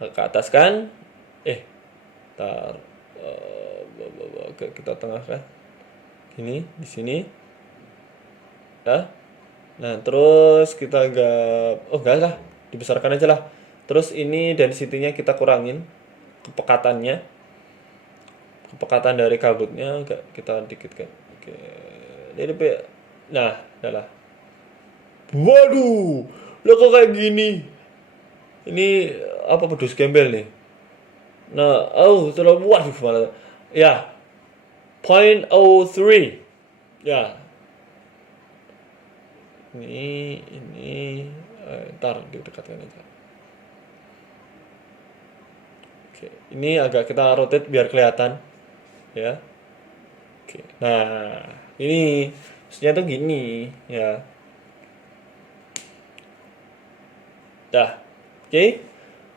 Ke atas kan? Kita tengahkan. Ini di sini. Ya. Nah, terus kita enggak lah, dibesarkan aja lah. Terus ini density-nya kita kurangin, kepekatannya. Kepekatan dari kabutnya agak kita dikitkan. Oke. Nah, udah lah. Waduh, lo kok kayak gini? Ini apa pedus gembel nih? Nah, terlalu waduh malah. Ya. 0.03. Ya. Ini ntar didekatkan aja. Oke, ini agak kita rotate biar kelihatan. Ya. Oke. Nah, ini maksudnya tuh gini, ya. Dah. Oke.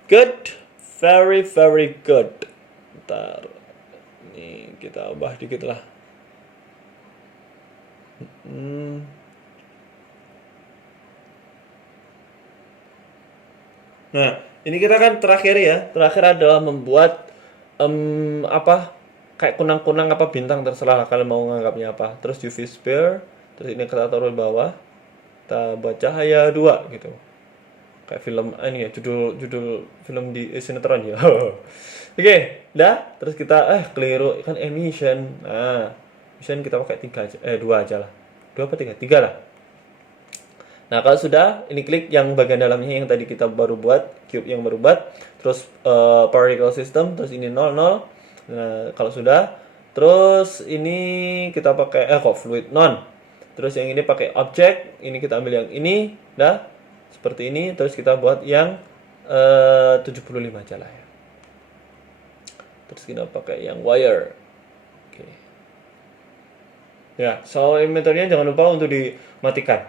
Good. Very very good. Ntar ini kita ubah dikit lah. Nah, ini kita kan terakhir ya. Terakhir adalah membuat kayak kunang-kunang apa bintang, terserah kalian mau nganggapnya apa. Terus UV sphere, terus ini kita taruh di bawah, kita buat cahaya 2 gitu, kayak film ini ya, judul film di sinetron ya. Oke, dah. Terus kita keliru kan emission. Nah, emission kita pakai 3 aja, 2 aja lah. 2 apa 3? 3 lah. Nah, kalau sudah, ini klik yang bagian dalamnya yang tadi kita baru buat, cube yang baru buat, terus particle system, terus ini 0, 0. Nah, kalau sudah, terus ini kita pakai fluid non. Terus yang ini pakai object, ini kita ambil yang ini, dah. Seperti ini, terus kita buat yang 75 aja lah ya. Terus kita pakai yang wire. Oke. Ya, so inventornya jangan lupa untuk dimatikan.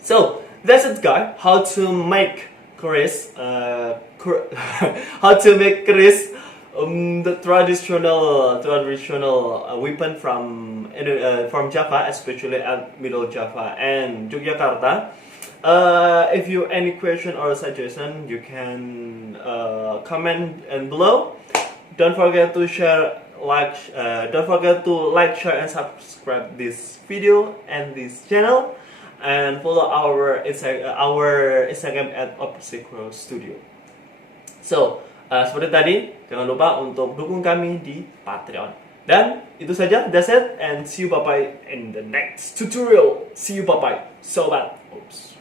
So that's it, guys. How to make Chris, how to make Chris the traditional weapon from Java, especially at Middle Java and Yogyakarta. If you any question or suggestion, you can comment and below. Don't forget to share, don't forget to like, share, and subscribe this video and this channel, and follow our Instagram at Obsecro Studio. So, seperti tadi, jangan lupa untuk dukung kami di Patreon. Dan itu saja, that's it, and see you bye-bye in the next tutorial. See you bye-bye, sobat. Oops.